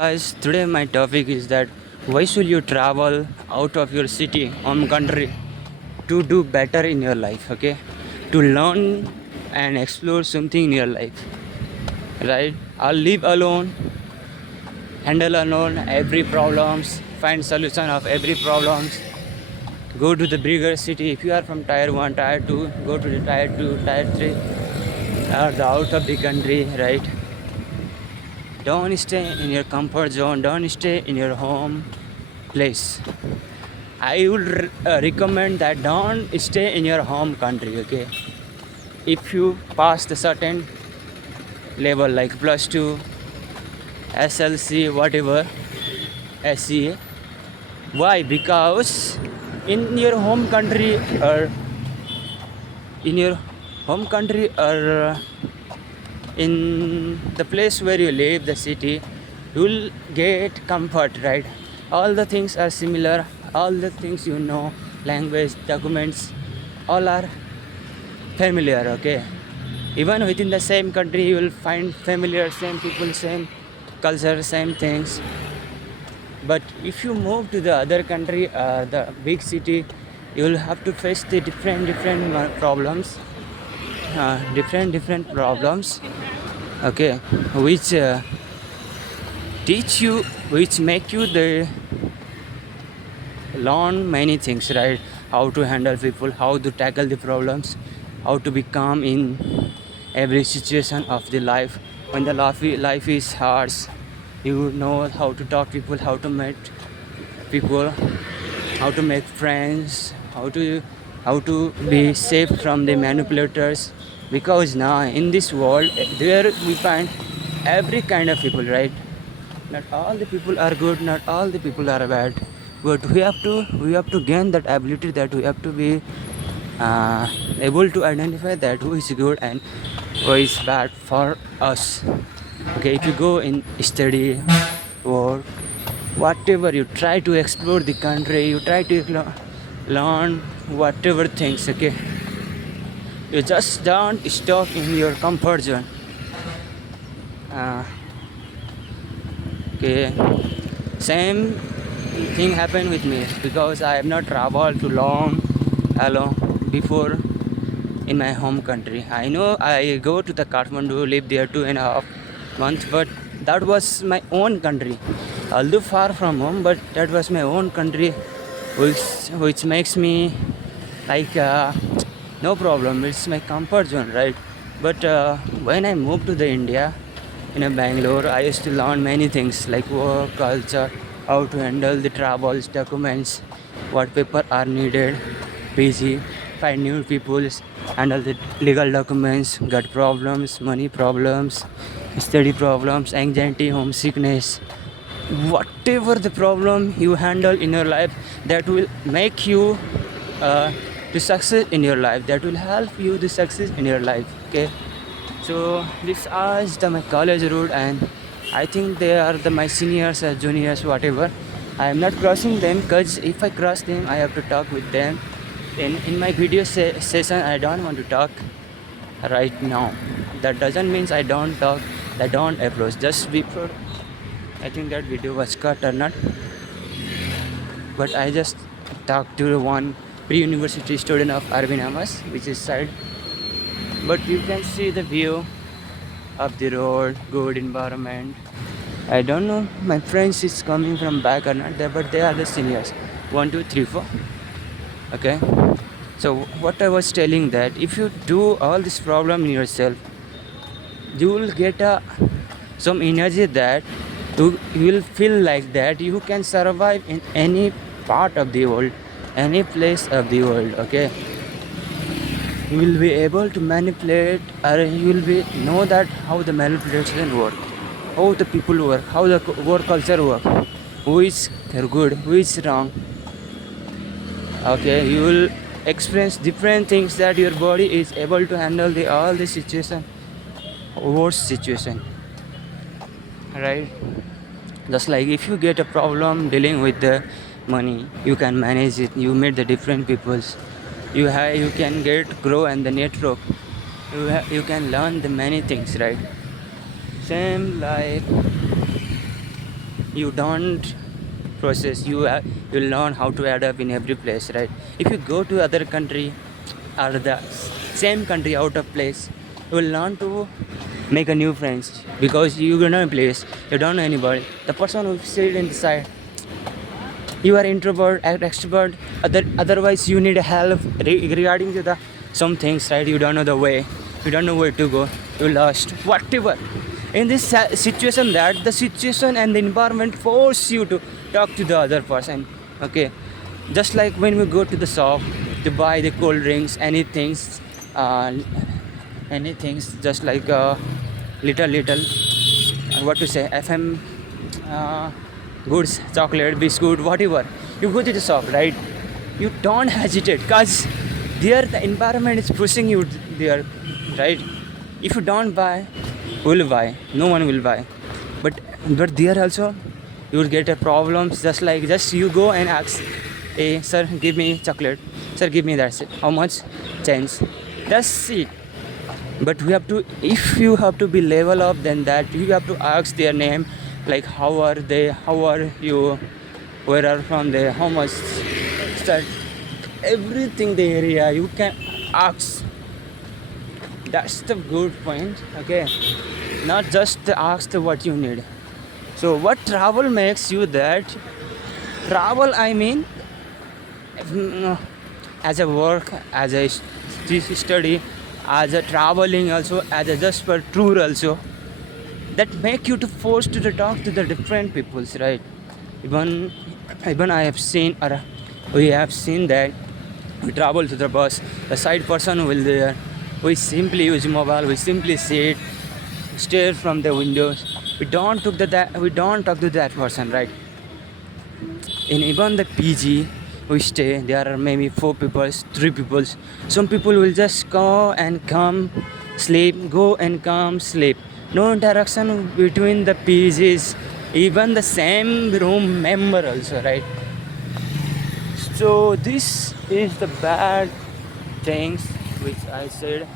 Guys, today my topic is that why should you travel out of your city, home country, to do better in your life, okay? To learn and explore something in your life, right? I'll live alone, handle alone every problems, find solution of every problems. Go to the bigger city. If you are from tier one, tier two, go to the tier two, tier three, or the out of the country, right? Don't stay in your comfort zone. Don't stay in your home place. I would recommend that don't stay in your home country. Okay, if you pass the certain level like plus two, SLC, whatever, SCA. Why? Because in your home country or in your home country or in the place where you live, the city, you'll get comfort, right? All the things are similar, all the things you know, language, documents, all are familiar, okay? Even within the same country, you will find familiar, same people, same culture, same things. But if you move to the other country, the big city, you will have to face the different problems, different problems, okay, which teach you, which make you the learn many things, right? How to handle people, how to tackle the problems, how to be calm in every situation of the life. When the life is hard, you know how to talk people, how to meet people, how to make friends, how to be safe from the manipulators. Because now in this world, there we find every kind of people, right? Not all the people are good, not all the people are bad, but we have to gain that ability, that we have to be able to identify that who is good and who is bad for us. Okay, if you go in study or whatever, you try to explore the country, you try to learn whatever things, okay, you just don't stop in your comfort zone. uh, okay, same thing happened with me because I have not traveled too long alone before in my home country. I know I go to the Kathmandu, live there 2.5 months, but that was my own country. Although far from home, but that was my own country, which makes me like no problem. It's my comfort zone, right? But when I moved to the India, in a Bangalore, I used to learn many things like work, culture, how to handle the travels, documents, what paper are needed, busy, find new people, handle the legal documents, gut problems, money problems, study problems, anxiety, homesickness, whatever the problem you handle in your life, that will make you uh, to succeed in your life, that will help you to succeed in your life, okay? So this is my college route, and I think they are my seniors or juniors, whatever. I am not crossing them because if I cross them, I have to talk with them. In my video session, I don't want to talk right now. That doesn't mean I don't talk, I don't approach. Just before, I think that video was cut or not, but I just talked to one pre-university student of Arvin Amas, which is side. But you can see the view of the road, good environment. I don't know my friends is coming from back or not there, but they are the seniors. 1, 2, 3, 4. Okay. So what I was telling, that if you do all this problem in yourself, you will get some energy, that you will feel like that you can survive in any part of the world, any place of the world. Okay, you will be able to manipulate, or you will be know that how the manipulation work, how the people work, how the work culture work, who is good, who is wrong. Okay, you will experience different things, that your body is able to handle all the situation, worst situation, right? Just like if you get a problem dealing with the money, you can manage it, you meet the different peoples, you can get grow and the network, you can learn the many things, right? Same like you don't process, you learn how to adapt in every place, right? If you go to other country or the same country out of place, you will learn to make a new friends because you don't know a place, you don't know anybody. The person who sit inside, you are introvert or extrovert, otherwise you need help regarding to the some things, right? You don't know the way, you don't know where to go, you lost whatever. In this situation, that the situation and the environment force you to talk to the other person, okay? Just like when we go to the shop to buy the cold drinks, uh, anything, just like little what to say, fm uh, goods, chocolate, biscuit, whatever. You go to the shop, right? You don't hesitate because there the environment is pushing you there, right? If you don't buy, who will buy? No one will buy. But there also you will get a problems, just like just you go and ask, hey sir, give me chocolate, sir, give me that, how much change, that's it. But we have to, if you have to be level up, then that you have to ask their name, like how are they, how are you, where are from they, how much start, everything the area you can ask. That's the good point, okay? Not just ask the what you need. So what travel makes you that travel, I mean, as a work, as a study, as a traveling also, as a just for tour also, that make you to force to the talk to the different peoples, right? even even I have seen, or we have seen that we travel to the bus, the side person will there, we simply use mobile, we simply sit, stare from the windows, we don't talk to that person, right? In even the PG we stay, there are maybe 4 people, 3 people. Some people will just go and come, sleep, go and come, sleep. No interaction between the PGs, even the same room member also, right? So this is the bad things which I said.